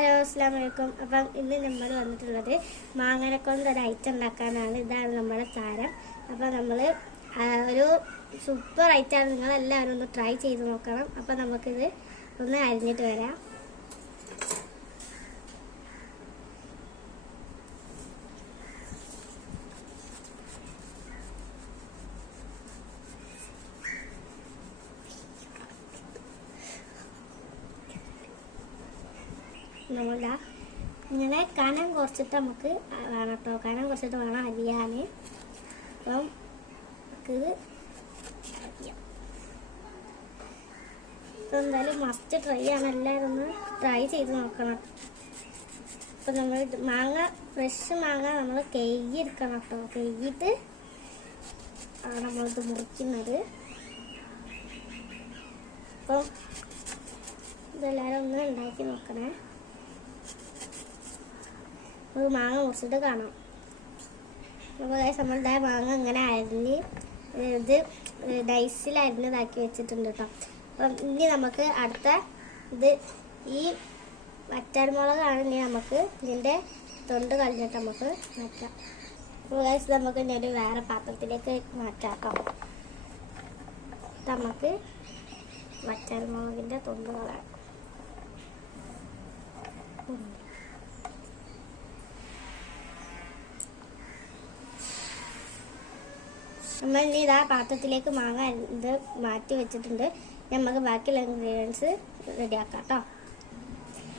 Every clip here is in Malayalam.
ഹലോ അസ്സാം വലൈക്കും അപ്പം ഇന്ന് നമ്മൾ വന്നിട്ടുള്ളത് മാങ്ങന കൊണ്ട് ഒരു ഐറ്റം ഉണ്ടാക്കാനാണ്. ഇതാണ് നമ്മുടെ സാരം. അപ്പം നമ്മൾ ഒരു സൂപ്പർ ഐറ്റമാണ് നിങ്ങളെല്ലാവരും ഒന്ന് ട്രൈ ചെയ്ത് നോക്കണം. അപ്പം നമുക്കിത് ഒന്ന് അരിഞ്ഞിട്ട് വരാം. നമ്മളുടെ ഇങ്ങനെ കനം കുറച്ചിട്ട് നമുക്ക് വേണം കേട്ടോ കനം കുറച്ചിട്ട് വേണം അരിയാൻ. അപ്പം നമുക്കിത് ഇപ്പം എന്തായാലും മസ്റ്റ് ട്രൈ ആണ്. എല്ലാവരും ഒന്ന് ട്രൈ ചെയ്ത് നോക്കണം. ഇപ്പം നമ്മൾ മാങ്ങ ഫ്രഷ് മാങ്ങ നമ്മൾ കെയ്യെടുക്കണം കേട്ടോ കഴുകിയിട്ട് ആണ് നമ്മളിത് മുറിക്കുന്നത്. അപ്പം ഇതെല്ലാവരും ഒന്ന് ഉണ്ടാക്കി നോക്കണേ. നമുക്ക് മാങ്ങ മുറിച്ചിട്ട് കാണാം. അപ്പോൾ നമ്മളുടെ മാങ്ങ ഇങ്ങനെ അരിഞ്ഞ് ഇത് ഡൈസിൽ അരിഞ്ഞതാക്കി വെച്ചിട്ടുണ്ട് കേട്ടോ അപ്പം ഇനി നമുക്ക് അടുത്ത ഇത് ഈ വറ്റാൻമുളകാണ് ഇനി നമുക്ക് ഇതിന്റെ തൊണ്ട് കളഞ്ഞിട്ട് നമുക്ക് മാറ്റാം. അപ്പോൾ ഗൈസ് നമുക്ക് ഇനി ഒരു വേറെ പാത്രത്തിലേക്ക് മാറ്റാം കേട്ടോ നമുക്ക് വറ്റാൻമുളകിന്റെ തൊണ്ട് കളയാം നമ്മൾ ഇനി ഇതാ പാത്രത്തിലേക്ക് മാങ്ങ ഇത് മാറ്റി വെച്ചിട്ടുണ്ട്. നമുക്ക് ബാക്കിയുള്ള ഇൻഗ്രീഡിയൻസ് റെഡിയാക്കാം കേട്ടോ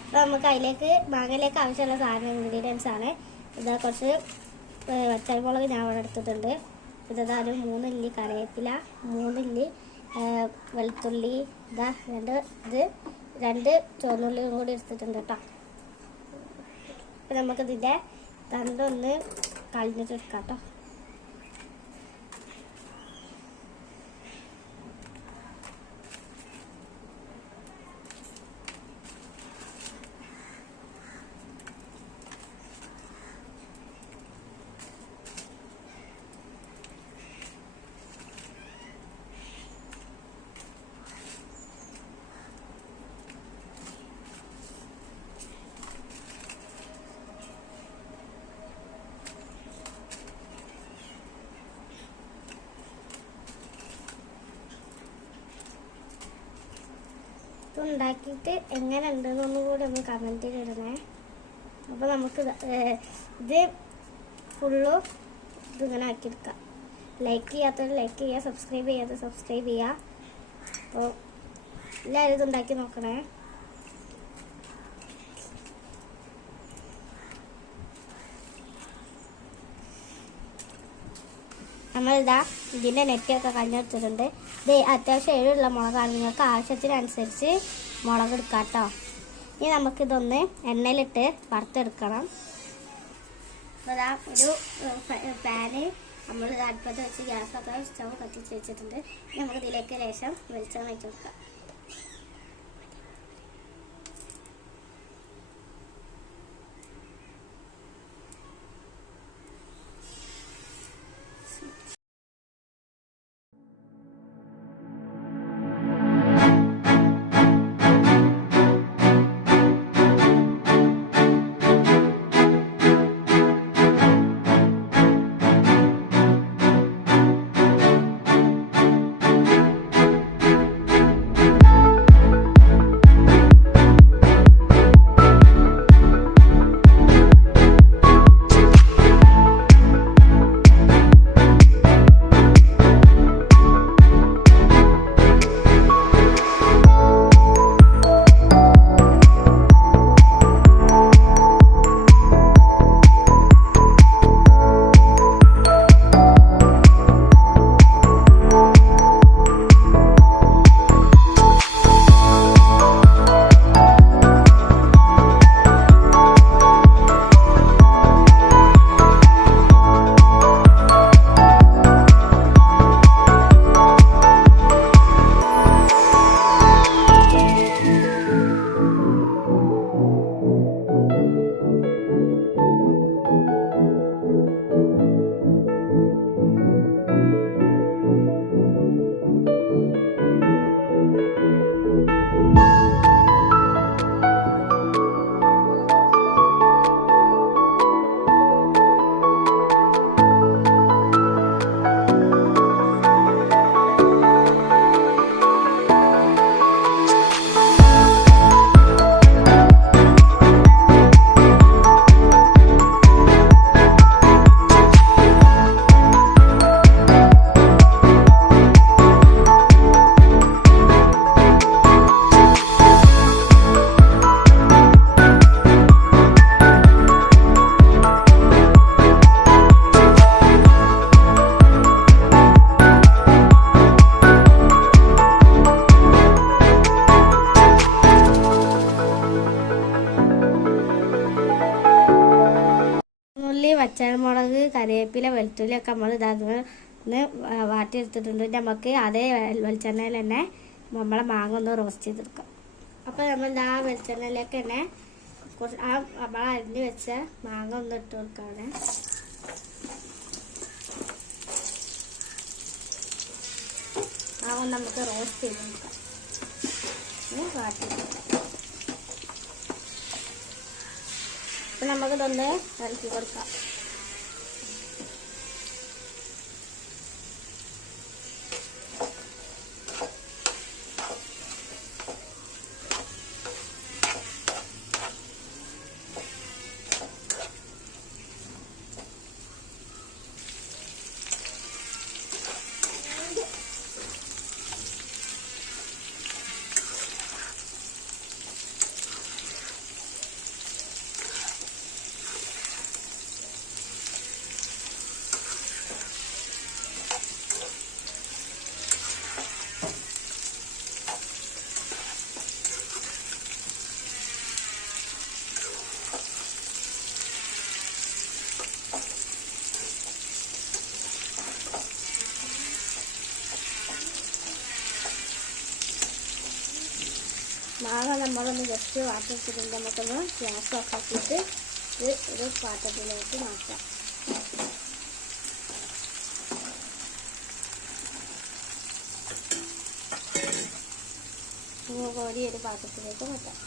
അപ്പോൾ നമുക്ക് അതിലേക്ക് മാങ്ങയിലേക്ക് ആവശ്യമുള്ള സാധനം ഇൻഗ്രീഡിയൻസ് ആണ്. ഇതാ കുറച്ച് വച്ചൽമുളക് ഞാൻ അവിടെ എടുത്തിട്ടുണ്ട്. ഇതാ ഒരു മൂന്നില്ലി കറിവേപ്പില മൂന്നില്ലി വെളുത്തുള്ളി ഇതാ രണ്ട് ഇത് രണ്ട് ചുവന്നുള്ളിയും കൂടി എടുത്തിട്ടുണ്ട് കേട്ടോ അപ്പം നമുക്കിതിന്റെ തണ്ടൊന്ന് കളഞ്ഞിട്ട് എടുക്കാം കേട്ടോ ഉണ്ടാക്കിയിട്ട് എങ്ങനെ ഉണ്ടെന്നൊന്നും കൂടി ഒന്ന് കമന്റ് ഇടണേ അപ്പോൾ നമുക്ക് ഇത്, ഫുള്ളും ഇതിങ്ങനെ ആക്കിയെടുക്കാം. ലൈക്ക് ചെയ്യാത്തവർ ലൈക്ക് ചെയ്യുക സബ്സ്ക്രൈബ് ചെയ്യാത്ത സബ്സ്ക്രൈബ് ചെയ്യുക. അപ്പോൾ എല്ലാവരും ഇത് ഉണ്ടാക്കി നോക്കണേ. നമ്മളിതാ ഇതിന്റെ നെറ്റൊക്കെ കഴിഞ്ഞെടുത്തിട്ടുണ്ട് ഇത് അത്യാവശ്യം എഴുള്ള മുളകാണ്. നിങ്ങൾക്ക് ആവശ്യത്തിനനുസരിച്ച് മുളക് എടുക്കാം കേട്ടോ ഇനി നമുക്കിതൊന്ന് എണ്ണയിലിട്ട് വറുത്തെടുക്കണം. അതാ ഒരു പാന് നമ്മൾ അടുപ്പത്ത് വെച്ച് ഗ്യാസൊക്കെ സ്റ്റവ് കത്തിച്ച് വെച്ചിട്ടുണ്ട്. നമുക്ക് ഇതിലേക്ക് ലേശം വെളിച്ചെണ്ണ വെച്ച് കൊടുക്കാം. കറിവേപ്പില വെളുത്തുള്ളി ഒക്കെ നമ്മൾ ഇതാന്ന് വാട്ടിയെടുത്തിട്ടുണ്ട്. നമുക്ക് അതേ വെളിച്ചെണ്ണയിൽ തന്നെ നമ്മളെ മാങ്ങ ഒന്ന് റോസ്റ്റ് ചെയ്തെടുക്കാം. അപ്പോൾ നമ്മൾ ആ വെളിച്ചെണ്ണയിലേക്ക് തന്നെ കുറച്ച് ആ നമ്മൾ അരിഞ്ഞ് വെച്ച മാങ്ങ ഒന്ന് ഇട്ട് കൊടുക്കാണ്. ഒന്ന് നമുക്ക് റോസ്റ്റ് ചെയ്ത് കൊടുക്കാം. വാട്ടി അപ്പം നമുക്കിതൊന്ന് ഇളക്കി കൊടുക്കാം. മാങ്ങ നമ്മളൊന്ന് ജസ്റ്റ് വാട്ടർ വെച്ചിട്ടുണ്ട് നമുക്കൊന്ന് ഗ്യാസ് ഓഫ് ആക്കിയിട്ട് ഇത് ഒരു പാത്രത്തിലേക്ക് മാറ്റാം. കോരി ഒരു പാത്രത്തിലേക്ക് മാറ്റാം.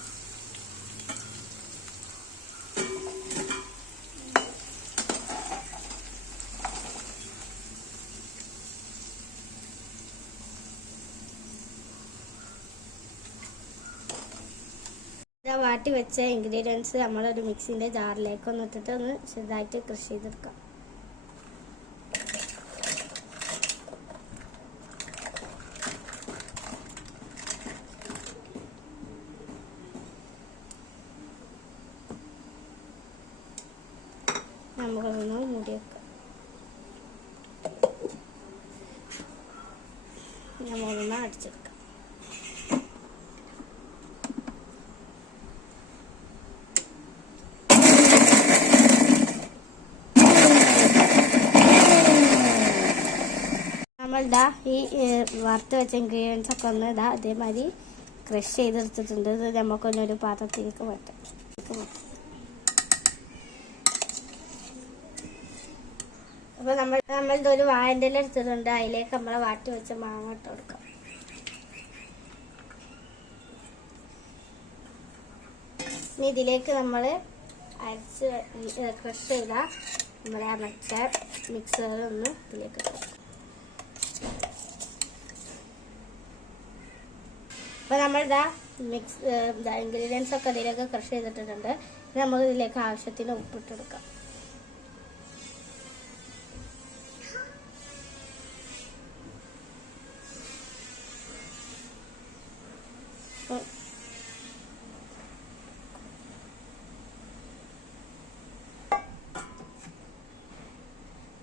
ഇതാ വാട്ടി വെച്ച ഇൻഗ്രീഡിയൻസ് നമ്മളൊരു മിക്സിന്റെ ജാറിലേക്ക് ഒന്ന് ഇട്ടിട്ട് ഒന്ന് ചെറുതായിട്ട് ക്രഷ് ചെയ്തെടുക്കാം. നമുക്കൊന്ന് മൂടി വെക്കാം നമ്മളൊന്ന് അടിച്ചെടുക്കാം നമ്മൾ ഇതാ ഈ വറുത്ത് വെച്ച ഇൻഗ്രീഡിയൻസ് ഒക്കെ ഒന്ന് ഇതാ അതേമാതിരി ക്രഷ് ചെയ്തെടുത്തിട്ടുണ്ട്. ഇത് നമുക്കൊന്നൊരു പാത്രത്തിലേക്ക് വെട്ടാം അപ്പൊ നമ്മൾ നമ്മൾ ഇതൊരു വാഴന്റെ എടുത്തിട്ടുണ്ട്. അതിലേക്ക് നമ്മളെ വാട്ടി വെച്ച മാങ്ങ ഇട്ട് കൊടുക്കാം. ഇനി ഇതിലേക്ക് നമ്മൾ അരച്ച് ക്രഷ് ചെയ്ത നമ്മളെ ആ മിക്സറിൽ ഒന്ന് ഇതിലേക്ക് ഇട്ട് കൊടുക്കാം നമ്മൾ ഇതാ മിക്സ് ഇൻഗ്രീഡിയൻസ് ഒക്കെ ഇതിലേക്ക് ക്രഷ് ചെയ്തിട്ടുണ്ട് നമുക്ക് ഇതിലേക്ക് ആവശ്യത്തിന് ഉപ്പിട്ടെടുക്കാം.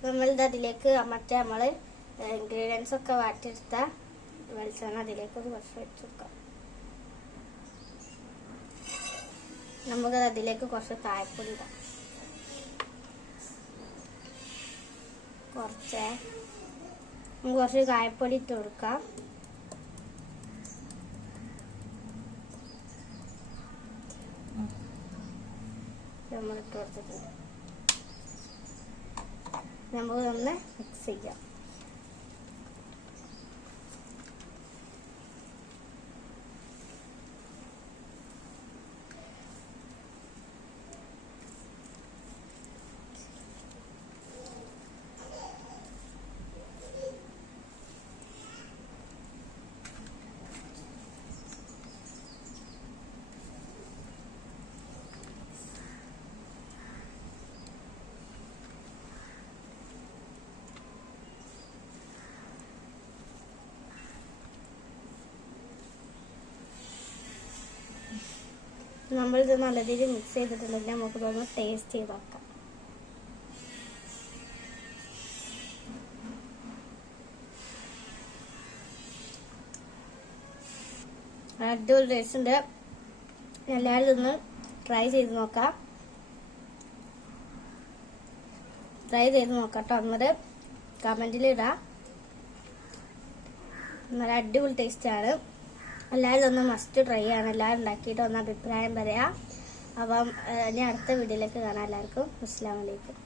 നമ്മളിത് അതിലേക്ക് മറ്റേ നമ്മൾ ഇൻഗ്രീഡിയൻസ് ഒക്കെ വാട്ടിയെടുത്ത വെളിച്ചെണ്ണ അതിലേക്ക് ഒരു കുറച്ച് വെച്ച് കൊടുക്കാം നമുക്ക് അതിലേക്ക് കുറച്ച് കായപ്പൊടി ഇടാം. കുറച്ച്. നമുക്ക് കുറച്ച് കായപ്പൊടി ഇട്ട് കൊടുക്കാം. നമ്മളിട്ട് കൊടുത്തിട്ടുണ്ട്. നമുക്ക് ഒന്ന് മിക്സ് ചെയ്യാം. നമ്മളിത് നല്ല രീതിയിൽ മിക്സ് ചെയ്തിട്ടുണ്ടെങ്കിൽ നമുക്ക് ഇതൊന്ന് ടേസ്റ്റ് ചെയ്ത് നോക്കാം. അടിപൊളി ടേസ്റ്റ് ഉണ്ട്. എല്ലാവരും ഇതൊന്ന് ട്രൈ ചെയ്ത് നോക്കാം. ട്രൈ ചെയ്ത് നോക്കട്ടോ എന്നിട്ട് കമന്റിൽ ഇടാം. നല്ല അടിപൊളി ടേസ്റ്റാണ് എല്ലാവരും ഒന്ന് മസ്റ്റ് ട്രൈ ചെയ്യണം എല്ലാവരും ഉണ്ടാക്കിയിട്ട് ഒന്ന് അഭിപ്രായം പറയാം. അപ്പം ഞാൻ അടുത്ത വീഡിയോയിലേക്ക് കാണാം. എല്ലാവർക്കും അസ്സാം വലൈക്കും